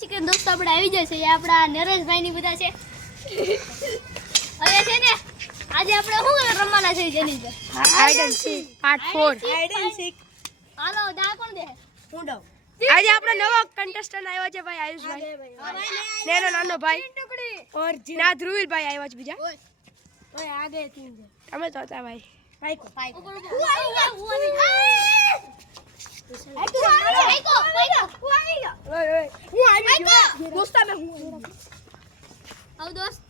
Chicken दोस्तों આપણે આવી જશે એ આપડા નરેશભાઈ ની બધા છે હવે છે ને આજે આપણે શું રમવાના છે જેની છે hide and seek part 4 hide and seek હાલો દા કોણ દે હું દઉં આજે આપણો નવો કન્ટેસ્ટન્ટ આવ્યો છે ભાઈ આયુષભાઈ નેનો નાનો ભાઈ ઓર ના ધ્રુવીલભાઈ આવ્યા છે બીજા ઓય આગે તીન છે તમે તો હતા ભાઈ પાઈકો હું આવી ગયો દોસ્તા મે હું આવ દોસ્ત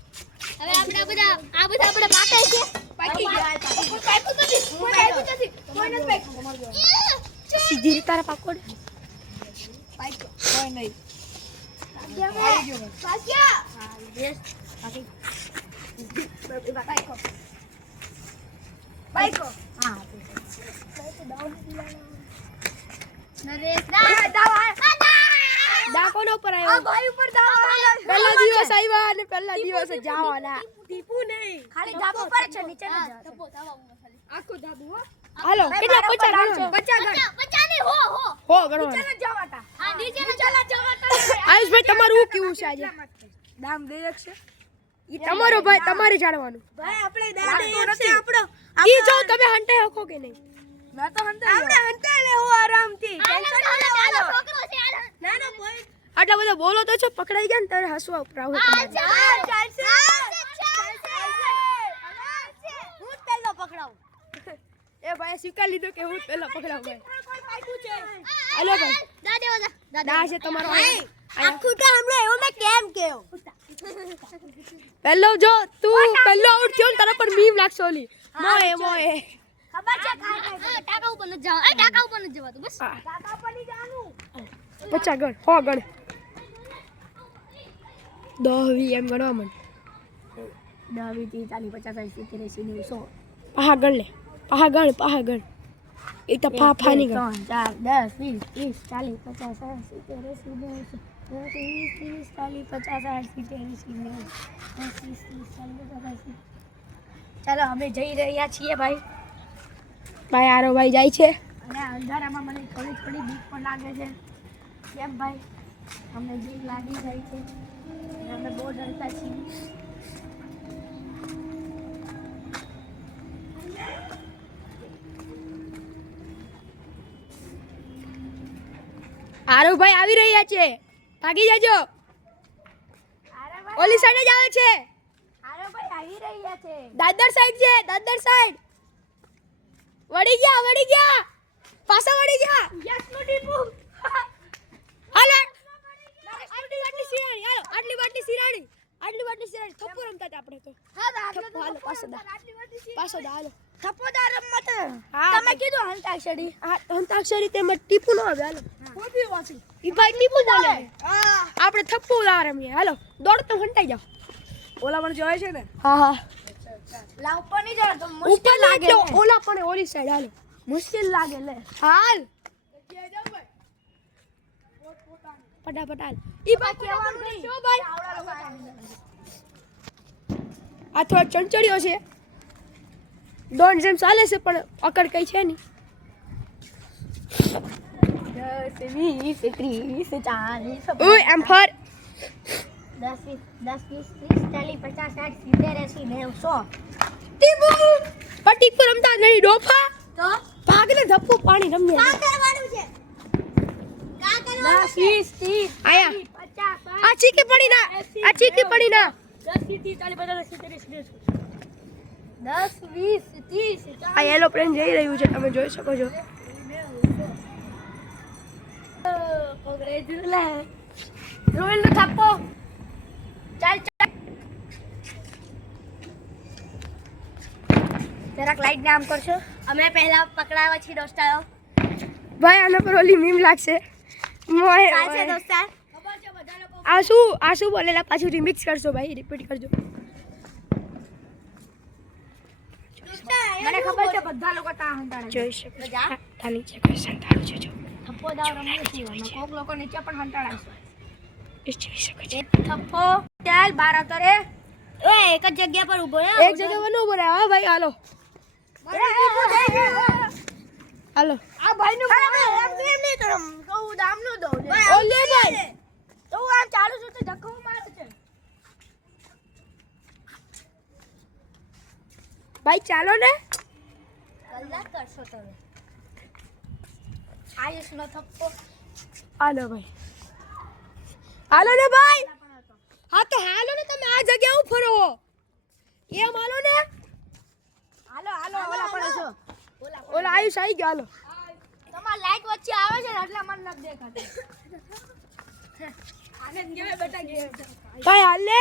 હવે આપણે બધા આ બધા આપણે પાકે છે પાકી ગયા પાકો નથી કોઈ નથી પાકો સીધી રીતે તારા પાકોડ પાકો કોઈ નહીં આવી ગયો પાક્યા હા યસ પાકી પાકો પાકો હા નરેશ દા કોનો ઉપર આવ્યો આ ભાઈ ઉપર દાવ પહેલા દિવસ આવ્યા અને પહેલા દિવસ જવાના ટીપુ નહીં ખાલી ધાબો પર છે નીચે ન જા ધાબો ખાલી આખો ધાબો હો હાલો કેટલા 50 ગણો 50 ની હો ગણો નીચે ન જવાતા હા નીચે ન જવાતા આયુષભાઈ તમારું કેવું છે આજે દામ દે છે ઈ તમારો ભાઈ તમારે જાણવાનું ભાઈ આપણે દામ નથી આપણો ઈ જો તમે હંટાઈ હકો કે નહીં ના તો હંતા આપણે હંતા લેવો આરામથી ટેન્શન ન લેવાનો છોકરો છે ના ના કોઈ આટલા બધા બોલો તો છે પકડાઈ ગયા ને તારે હસવા ઉપર આવો ચાલશે હું પેલો પકડાવું એ ભાઈ સ્વીકાર લીધો કે હું પહેલા પકડાવ ભાઈ કોઈ પાક્યું છે હાલો ભાઈ દા દેવો દા છે તમારો આખું તો હમણે એવો મે કેમ કેયો પહેલો જો તું પહેલો આઉટ થયો ને તારા પર મીમ લાગશે ઓલી મોએ મોએ ખબર છે ટાકા ઉપર ન જાવ એ ટાકા ઉપર ન જવાતું બસ ટાકા ઉપર ની જાનું 50 ગણ 100 ગણ 10 20 એમ ગણવા મન 10 20 30 40 50 60 70 100 પાહા ગણ લે પાહા ગણ એ તો ફા ની ગણ 3 4 10 20 30 40 50 ચાલો અમે જઈ રહ્યા છીએ ભાઈ ભાઈ આરો ભાઈ જાય છે અને અંધારામાં મને થોડી બીક પણ લાગે છે કેમ ભાઈ અમને બીક લાગી રહી છે અને અમે બહુ ડરતા છીએ આરો ભાઈ આવી રહ્યા છે ભાગી જાજો ઓલી સાઈડે જ આવે છે આરો ભાઈ આવી રહ્યા છે દાદર સાઈડ વળી ગયા પાછા વળી ગયા યસ નો ટીપુ હાલો આટલી બાટલી સિરાણી થપ્પો રમતા હતા આપણે તો થપ્પો હાલો પાછો દા હાલો થપ્પોદાર રમત હા તમે કીધું અંતાક્ષરી અંતાક્ષરી તેમાં ટીપુ ન આવે હાલો કોઈ બી વાંચી ઈ ભાઈ ટીપુ બોલે હા આપણે થપ્પો ઉલા રમીએ હાલો દોડ તો હંટાઈ જાવ ઓલા પણ જોય છે ને હા લા ઉપર ની જા તો ઉપર મુશ્કેલ લાગે લાગે ઓલા પણ ઓલી સાઈડ હાલો મુશ્કેલ લાગે લે હાલ ફટાફટ હાલ ઈ ભાઈ કહેવાનું નહીં જો ભાઈ આવડા લોકો આ થોડો ચંચળિયો છે ડોન જેમ ચાલે છે પણ અકડ કઈ છે નહીં 10 20 30 40 ઓય એમ ફર 10 20 30 40 50 60 70 80 90 ટીપુ પટી પર રમતા નહીં ડોફા તો ભાગને ધપ્પુ પાણી રમીએ કા કરવાનું છે કા કરવાનું 10 20 30 આયા 50 આ ચીકી પડી ના 10 30 40 50 10 20 30 આ એરોપ્લેન જઈ રહ્યું છે તમે જોઈ શકો છો રોહિલ નો થપ્પો ચાલ જરાક લાઈટ ને આમ કરશો અમે પહેલા પકડાવા છીએ દોસ્તારો ભાઈ આના પર ઓલી મીમ લાગશે મોય ચાલશે દોસ્તાર આ શું બોલેલા પાછું રિમિક્સ કરશો ભાઈ રિપીટ કરજો મને ખબર છે બધા લોકો તા હંતાડે જોઈ શકો જા તાની છે કોઈ સંતાડો જોજો થપ્પો દાવ રમીએ છીએ અમે કોક લોકો નીચે પણ હંતાડાય એ જોઈ શકો છો થપ્પો ચાલ બાર કરે એ એક જ જગ્યા પર ઊભો એક જગ્યા પર નો બોલે હા ભાઈ હાલો હાલો આ ભાઈ નું એમ નહીં તો કહું દામ નું દઉં ઓલે ભાઈ તો આમ ભાઈ ચાલો ને. કલાક કરશો તમે. આયુષનો થપ્પો. હાલો ભાઈ, હાલો ને ભાઈ. હા તો હાલો ને, તમે આ જગ્યા ઉપર ફરો એમ. હાલો ને, હાલો હાલો ઓલા પડે છો. ઓલા આયુષ આવી ગયો. હાલો તમાર લાઈટ વચ્ચે આવે છે ને એટલે મને નથી દેખાતું. આનંદ કેવે બેટા કે ભાઈ હાલ ને.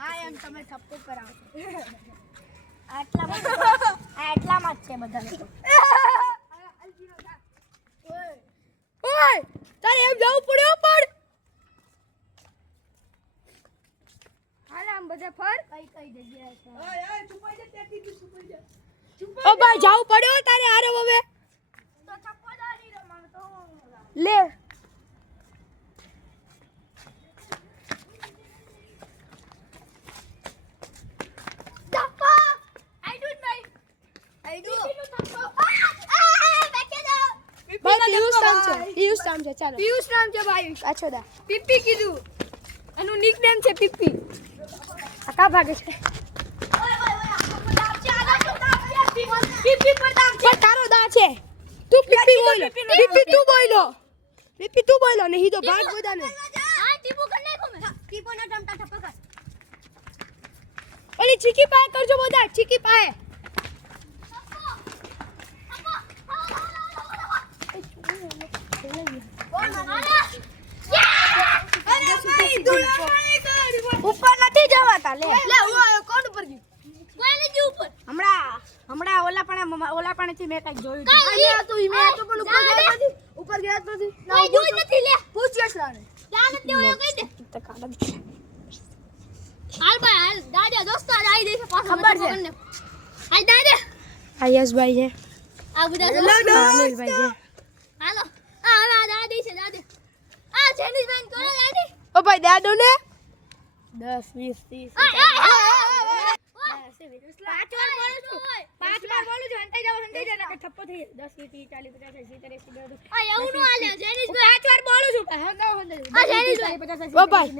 હા એમ તમે થપ્પો કરાવો છો. આટલામાં જ છે બધા લોકો. ઓય તારે એમ જવું પડ્યો પણ. હાલ આમ બધા ફર. કઈ જગ્યાએ છે? ઓ ભાઈ જવું પડ્યો તારે. હારે હવે તો થપ્પો દાડી રમણ તો લે. થપ્પો આઈ ડુ નહીં. આઈ ડુ થપ્પો. બેઠે જાઓ. ભાઈ પિયુષ નામ છે. પિયુષ નામ છે. ચાલો પિયુષ નામ છે ભાઈ. પાછો દા. પીપી કીધું. એનું નિકનેમ છે પીપી. આ કા ભાગે છે? પીપી પર દામ છે. પણ તારો દા છે. તું પીપી બોલો. પીપી તું બોલો. પીપી તું બોલો નહીં તો ભાગ બધાને. હા ટીપુ કર નાખો મે. ટીપુ ના ટમટા ટપકા કર. ઓલી ચીકી પાય કરજો બધા. ચીકી પાય. ઉપર નથી જવાતા લે. લે કોણ ઉપર ગયું? કોઈ નથી ઉપર. હમણાં ઓલા પાણીથી મેં કઈક જોયું. ઉપર ગયા જ નથી. કોઈ જોઈ નથી લે. પૂછ યશરાને. ત્યાં નથી ઓલો કહી દે. હાલ ભાઈ હાલ દાદા દોસ્તો આજ આવી દેશે પાછો. ખબર છે. હાલ દાદા. આયસભાઈ છે. આ બધા અનિલભાઈ છે. હાલો. આ હવે આ દાદી છે દાદી. આ જેની બેન કોને દાદી? ઓ ભાઈ દાદો ને 10 20 30. પાંચ વાર બોલું છું. હંતાઈ જાવ ને થપ્પો થઈ 10 20 30 40 50 60 70 80 આ એવું નો હાલે જેની બેન. પાંચ વાર બોલું છું. આ જેની બેન. 90. ઓ ભાઈ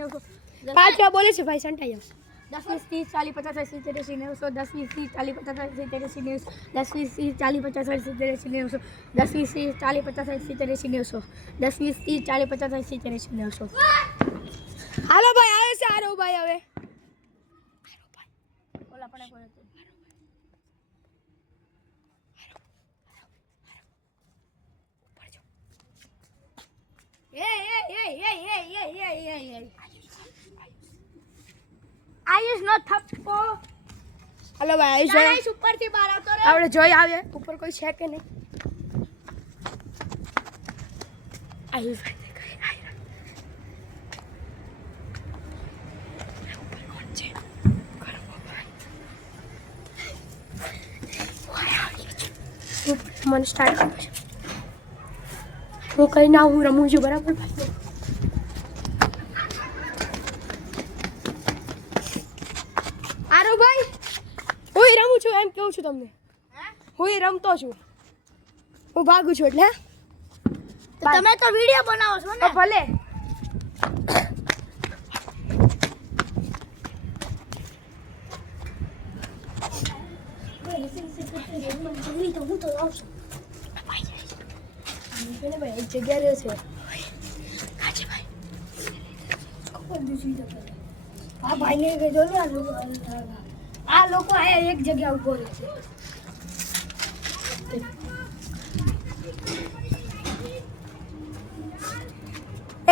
5 વાર બોલે છે ભાઈ. સંટાઈ જાવ. 10 20 30 40 50 60 80 90 10 20 30 40 50 60 80 90 10 20 30 40 50 60 80 90 10 20 30 40 50 60 80 90 10 20 30 40 50 60 80 90. હાલો ભાઈ આવે છે. હારો ભાઈ હવે. ઓલા પણ કોઈ હતું. આયુષ નો થપ્પો. હાલો ભાઈ આયુષ આયુષ ઉપરથી બહાર આવતો રે. આપણે જોઈ આવે ઉપર કોઈ છે કે નહીં. આયુષભાઈ મને સ્ટાર્ટ કર્યું છે. હું કઈ ના હું રમું છું બરાબર ભાઈ. આરો ભાઈ હું રમું છું એમ કહું છું તમને. હું રમતો છું. હું ભાગું છું એટલે. તો તમે તો વિડિયો બનાવો છો ને. ભલે. એક જગ્યા રહે છે. આ ભાઈને કહેજો ને આ લોકો આયા એક જગ્યા ઉભો રહે છે.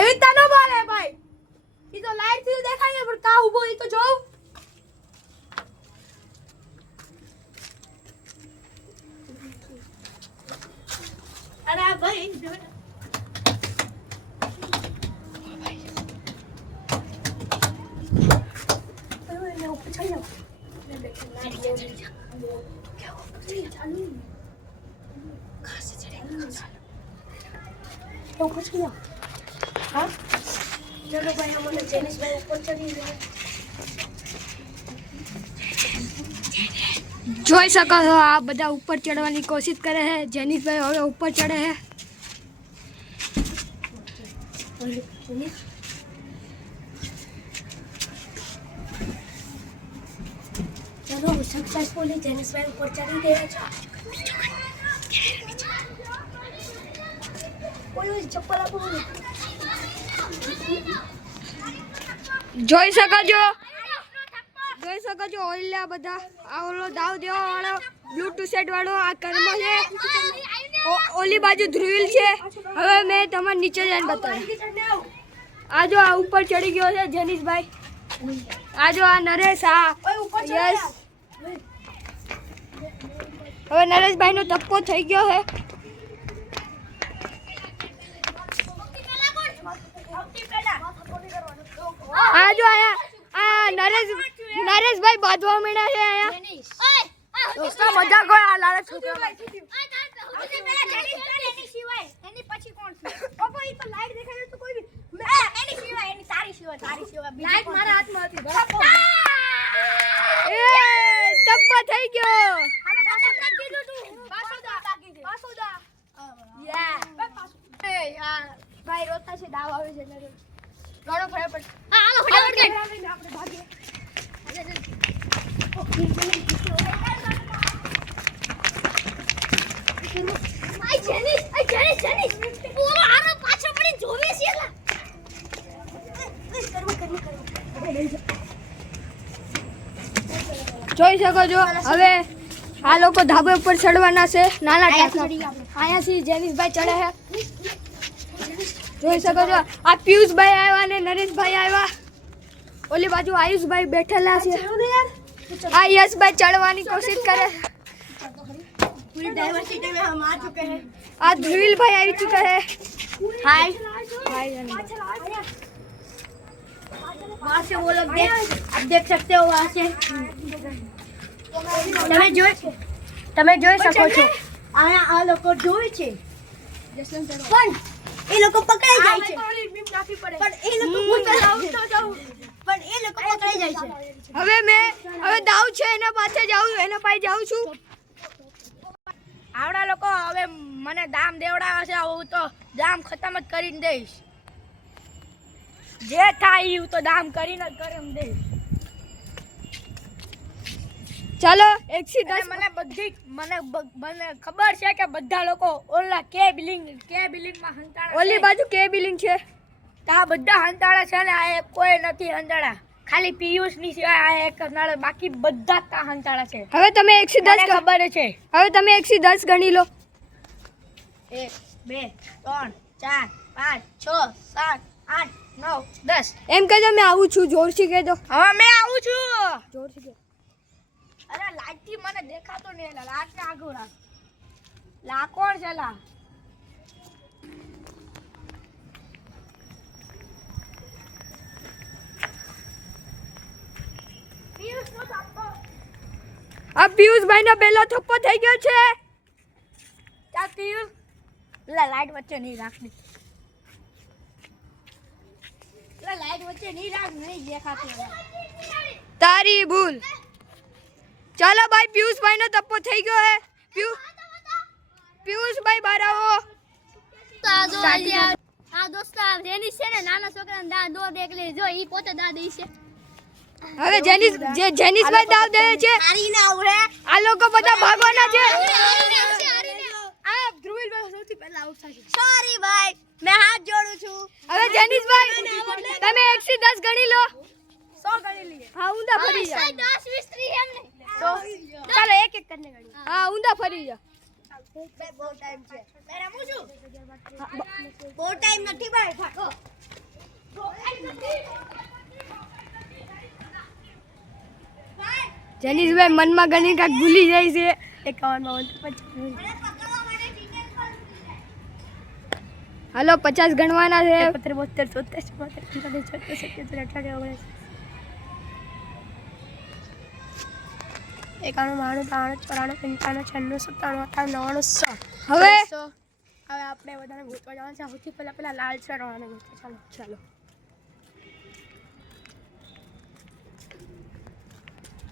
એવી તનો બોલે ભાઈ. ઈ તો લાઈટ થી દેખાય પણ કા ઉભો ઈ તો જોઉં. અરે ભાઈ હા ચલો ભાઈ અમને જેનિસભાઈ ઉપર ચડી જાય. જોઈ શકો છો આ બધા ઉપર ચડવાની કોશિશ કરે છે. જેનિસભાઈ હવે ઉપર ચડે છે. ચાલો સક્સેસફુલી જેનિસભાઈ ઉપર ચડી ગયા છે. કોઈ ચપ્પલ આપો. જોઈ શકો છો ઓલા બધા આ ઓલો દાવ દેવા વાળો બ્લૂટૂથ સેટ વાળો આ કર્મ છે. ઓલી બાજુ ધ્રુવિલ છે. હવે મેં તમને નીચે જઈને બતાવ્યું. આ જો આ ઉપર ચડી ગયો છે જેનિસભાઈ. આ જો આ નરેશ. યસ હવે નરેશભાઈ નો ધપ્પો થઈ ગયો છે. આ જો આ નરેશભાઈ બાંધવા માંડ્યા છે આયા. દોસ્તો મજાક હોય આ લાલા છોકરા. એની પછી કોણ છે? ઓપા ઈ તો લાઈટ દેખાય તો કોઈ એની સિવાય એની તારી સિવાય લાઈટ મારા હાથમાં હતી. એ ટપ્પા થઈ ગયો. ભાઈ રોતા છે દાવ આવે છે એટલે ઘણો ફટાફટ. હા હાલો ફટાફટ આપણે ભાગીએ. જેનિસ ઓલો આનો પાછળ પડી જોવે છે એલા. જોઈ શકો છો હવે આ લોકો ધાબા ઉપર ચડવાના છે. નાના ટાંકા અહીંયાથી જેનિસભાઈ ચડે છે. જોઈ શકો છો આ પિયુષભાઈ આવ્યા ને નરેશભાઈ આવ્યા. ઓલી બાજુ આયુષભાઈ બેઠેલા છે. આ યશભાઈ ચડવાની કોશિશ કરે. આ ધ્રુવિલભાઈ આવી ચુકા है. हाय वहाँ से वो लोग आप देख सकते हो वहाँ से તમે જોઈ શકો છો આ લોકો જોવે છે પણ એ લોકો પકડાઈ જાય છે. પણ એ લોકો પકડાઈ જાય છે. હવે દાવ છે એના પાસે એના પાસે જાઉં છું. આવડા લોકો હવે મને દામ દેવડાવે છે. હું તો દામ ખતમ જ કરીને દઈશ. જે થાય હું તો દામ કરીને જ દઈશ. ચાલો 1 થી 10 મને ખબર છે કે બધા લોકો ઓલા કે બિલિંગ માં હંતાળા. ઓલી બાજુ કે બિલિંગ છે તા બધા હંતાળા છે ને આ કોઈ નથી હંતાળા. ખાલી પિયુષ ની સિવાય આ એક હંતાળા. બાકી બધા તા હંતાળા છે. હવે તમે 1 થી 10 ખબર છે. હવે તમે 1 થી 10 ગણી લો. 1 2 3 4 5 6 7 8 9 10 એમ કહેજો મેં આવું છું. જોરથી કહેજો. હવે મેં આવું છું. જોરથી કહો. અરે લાઈટ થી મને દેખાતો નહીં. લાઈટ ને આગળ રાખ. લા કોણ છે લા? આ પિયુષભાઈ નો પહેલો થપ્પો થઈ ગયો છે. ચાલ પિયુષ લાઈટ વચ્ચે નહીં રાખની. લાઈટ વચ્ચે નહીં રાખ. નહીં દેખાતી તારી ભૂલ. ચાલો ભાઈ પિયુષભાઈ નો થપ્પો થઈ ગયો હે. પિયુષભાઈ બહાર આવો. હા દોસ્તો જેનિસ છે ને નાના છોકરાને દાદ દો દેખ લે. જો ઈ પોતે દાદ ઈ છે. હવે જેનિસભાઈ દાવ દે છે. આ લોકો બધા ભાગવાના છે. આ ધ્રુવિલભાઈ સૌથી પહેલા આઉટ થશે. સોરી ભાઈ મેં હાથ જોડું છું. હવે જેનિસભાઈ તમે 1 થી 10 ગણી લો. 100 ગણી લીએ. હા ઊંધા ફરી જા. 10 20 30 એમ નહીં. તો ચાલો એક કરીને ગણી. હા ઊંધા ફરી જા. બહુ ટાઈમ છે. મેં રમું છું. બહુ ટાઈમ નથી ભાઈ. થાકો. બહુ ટાઈમ નથી. જેનિસભાઈ મનમાં ગણી કાક ભૂલી જાય છે. 51 હાલો 50 ગણવાના છે. 72 73 74 91 92 93 94 95 96 97 98 99 100. હવે આપણે બધાને ગોતવા જવાનું છે. સૌથી પહેલા લાલ ચરવાને ગોતવા. ચાલો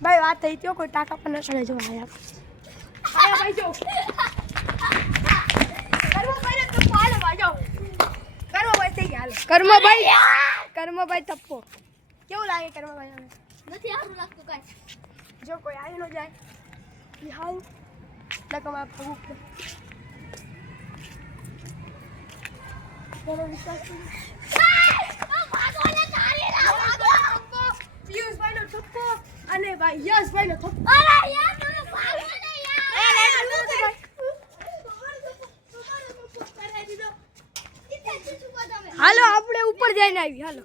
ભાઈ વાત થઈ તો કોઈ ટાકા પર ન ચડે. જો આયા ભાઈ જો કર્મભાઈ થપ્પો કેવું લાગે? કર્મભાઈ નથી સારું લાગતું કાંઈ. જો કોઈ આવી ન જાય ઈ હાલ લકમા ફૂક બોલો વિશ્વાસ પિયુષભાઈ નો થપ્પો અને ભાઈ યશભાઈ નો થપ્પો હાલો આપણે ઉપર જઈને આવી હાલો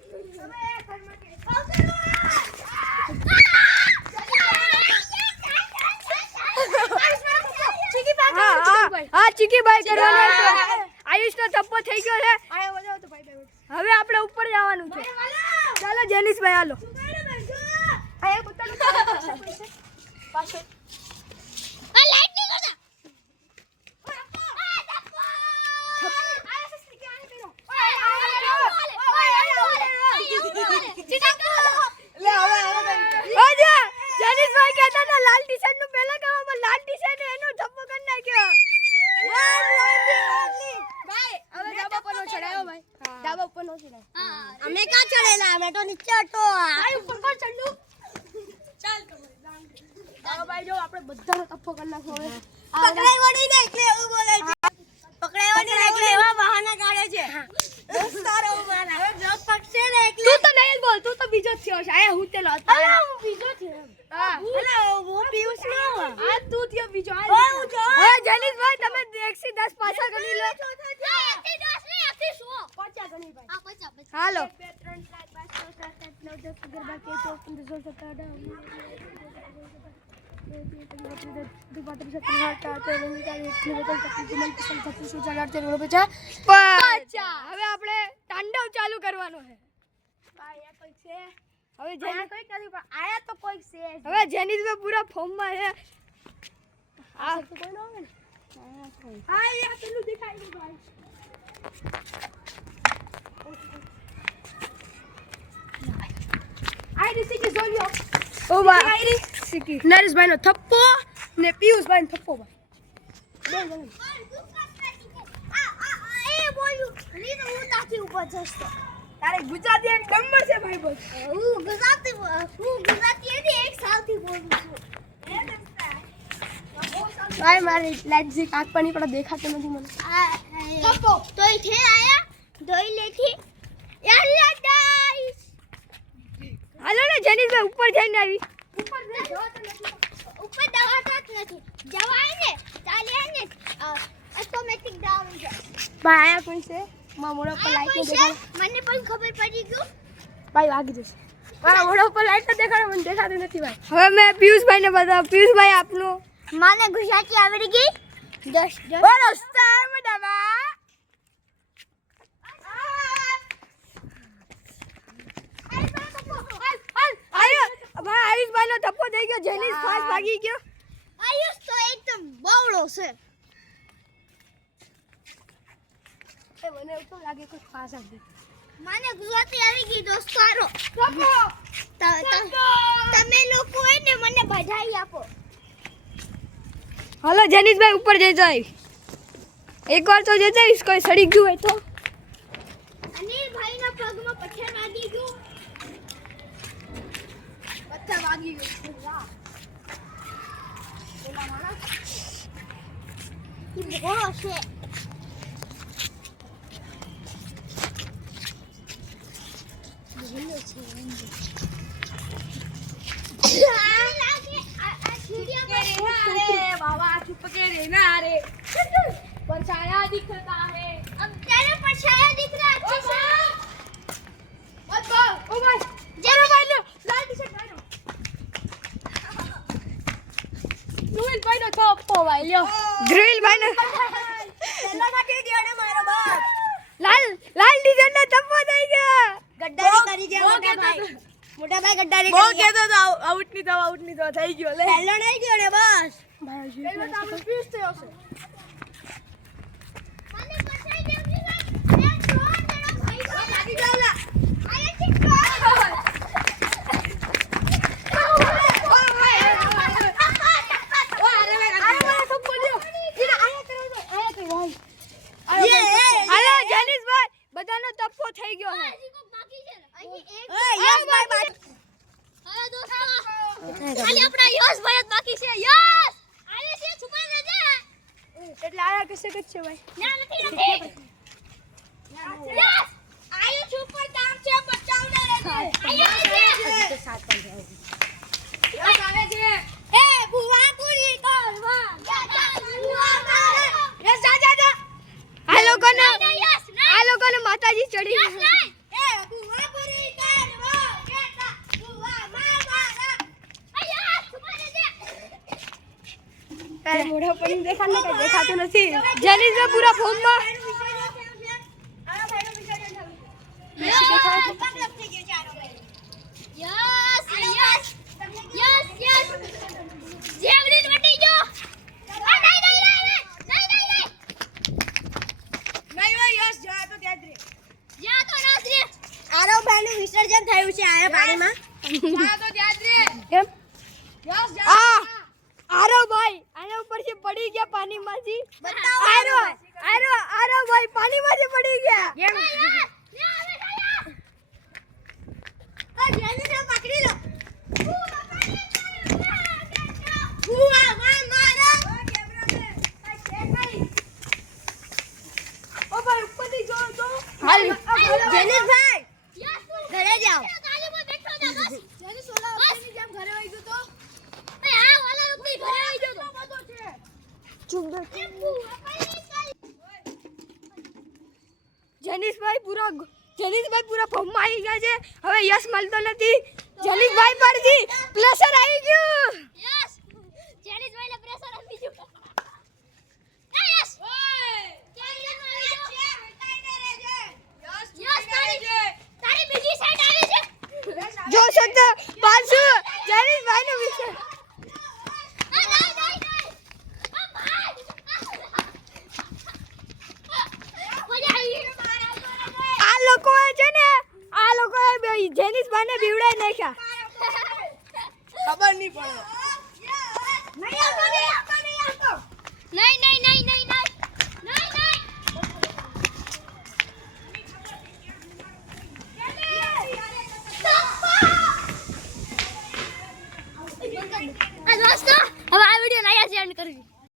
હા ચીકીભાઈ કરવાના આયુષ નો થપ્પો થઈ ગયો છે હવે આપણે ઉપર જવાનું છે ચાલો જેનિસભાઈ હાલો જેનિસભાઈ કહેતા હતા લાલ ટી શર્ટ નું પહેલા કહેવામાં લાલ ટી શર્ટ એનો થપ્પો કરી નાખ્યો ડાબા ઉપર નો ચડાયો અમે ક્યાં ચડેલા અમે તો નીચે હતો ઉપર કોણ ચડલું ચાલ ભાઈ જો આપણે બધાનો તફ્ફો કરી નાખો હવે પકડાઈ ને એટલે એવું બોલે છે પકડાઈ ને એટલે એવા બહાના કાઢે છે દોસ્તારો મારા હવે જો પકશે ને એટલે તું તો નહીં બોલ તું તો બીજો જ થયો છે આ હું તેલો હતો અરે હું બીજો થયો હા હું પિયુષ નો આ તું થયો બીજો હું જો હવે જેનિસભાઈ તમે 1 થી 10 પાછા ગણી લો 1 થી 10 ને 1 થી 100 પાછા ગણી ભાઈ આ 50 હાલો 2 3 4 5 6 7 8 9 10 11 12 હવે આપણે તાંડવ ચાલુ કરવાનો છે હવે જેનિસભાઈ પૂરા ફોર્મમાં છે આ કોઈ ન આવે ને આ પેલું દેખાય ભાઈ આઈડી સિકી જોલ્યો ઓ ભાઈ સિકી નરેશભાઈ નો થપ્પો ને પિયુષભાઈ નો થપ્પો ભાઈ તારે ગુજરાતી એક નંબર છે ભાઈ બોલ હું ગુજરાતી એક સાલથી બોલું છું ભાઈ મારી લાઈટ આંખ પાણી પણ દેખાતો નથી મને થપ્પો તોય છે આયા દોઈ લેથી યાર ગાઈસ હાલો ને જેનિસભાઈ ઉપર જઈને આવી ઉપર દવાતા જ નથી જવાય ને ચાલે ને ઓટોમેટિક ડાઉન જાય ભાઈ આયા કોઈ છે મારા મોઢા પર લાઈટ દેખાડો મને પણ ખબર પડી ગયું ભાઈ વાગી જશે મારા મોઢા પર લાઈટ દેખાડો મને દેખાતું નથી ભાઈ હવે મેં પિયુષભાઈને બતાવ પિયુષભાઈ આપનું મને ગુજરાતી આવડી ગઈ 10 બોલો સ્ટાર મડાવા ભાઈ આયુષભાઈ નો થપ્પો થઈ ગયો જેનિસ ફાસ્ટ ભાગી ગયો આયુષ તો એકદમ બવડો છે મને એવું તો લાગે કોઈ ફાસ આવી મને ગુજરાતી આવી ગઈ દોસ્તારો તમે લોકો હોય ને મને બધાઈ આપો હાલો જેનિસભાઈ ઉપર જઈ જાય એકવાર તો જઈ જઈશ કોઈ સડી ગયું હોય તો અનિલ ભાઈના પગમાં પથ્થર વાગી ગયું પથ્થર વાગી ગયું વાહ ઈ બોલો છે बाबा चुप के रहना रे परछाया दिखता है अब तेरे परछाया दिख रहा है अच्छे से मत बोल ओ भाई जरा भाई लो लाल टी शर्ट भाई लो ધ્રુવીલ ભાઈ નો થપ્પો ભાઈ લ્યો ધ્રુવીલ ભાઈ નો તેલા કાઢી દિયો ને મારો બાપ લાલ ટી શર્ટ નો થપ્પો થઈ ગયો ગદ્દારી કરી દે મોટા ભાઈ ગદ્દારી બહુ કરી કહેતો તો આઉટ ની તો થઈ ગયો લે પહેલો નહીં ગયો ને બસ પેલો તો આપણો પીસ થયો છે મને પછાઈ દેવજી ભાઈ એ જો તેરો ભાઈ લાગી જાલા આયા ઠીક હાલો જેનિસભાઈ બધાનો તપ્પો થઈ ગયો છે હજી કોઈ બાકી છે ને અહીં એક યસ ભાઈ બાકી હાલો દોસ્તો ખાલી આપણા યસ કશે જ છે ભાઈ. ના નથી યસ આયુ સુપર કામ છે બચાવને રે યસ આવે છે. એ બુવા પૂરી કરવા યસ જા. આ લોકોને યસ આ લોકોને માતાજી ચડી યસ નહીં એ બુવા પૂરી કરવા બેટા બુવા મારા આયા સુમારે દે તારે મોઢા પર દેખાતું કઈ દેખાતું નથી. જેનિસ પૂરા ફોર્મમાં વિસર્જન થયું છે આ પાણીમાં કેમ આરો ભાઈ આના ઉપરથી પડી ગયા પાણીમાંથી. આરો ભાઈ પાણીમાંથી પડી ગયા. પકડી લો ઓ ભાઈ ઉપરથી જો હાલ જેનિસભાઈ ઘરે જાઓ જેનિસ ઓલા આપની જેમ ઘરે આવી ગયો તો એ હા ઓલા આપની ઘરે આવી ગયો તો બધો છે ચૂપ દો. જેનિસભાઈ પૂરા ફોર્મમાં આવી ગયા છે. હવે યશ મળતો નથી. જેનિસભાઈ પરથી પ્રેશર આવી ગયું. યસ જેનિસભાઈ ને પ્રેશર આપી દીધું યસ તારી બીજી સાઈડ આવી છે જો શકતો પાછો જેનિસભાઈ નો વિષય આ લોકોએ છે ને જેનિસભાઈને બીવડાઈ નાખ્યા. ખબર નહીં પડે.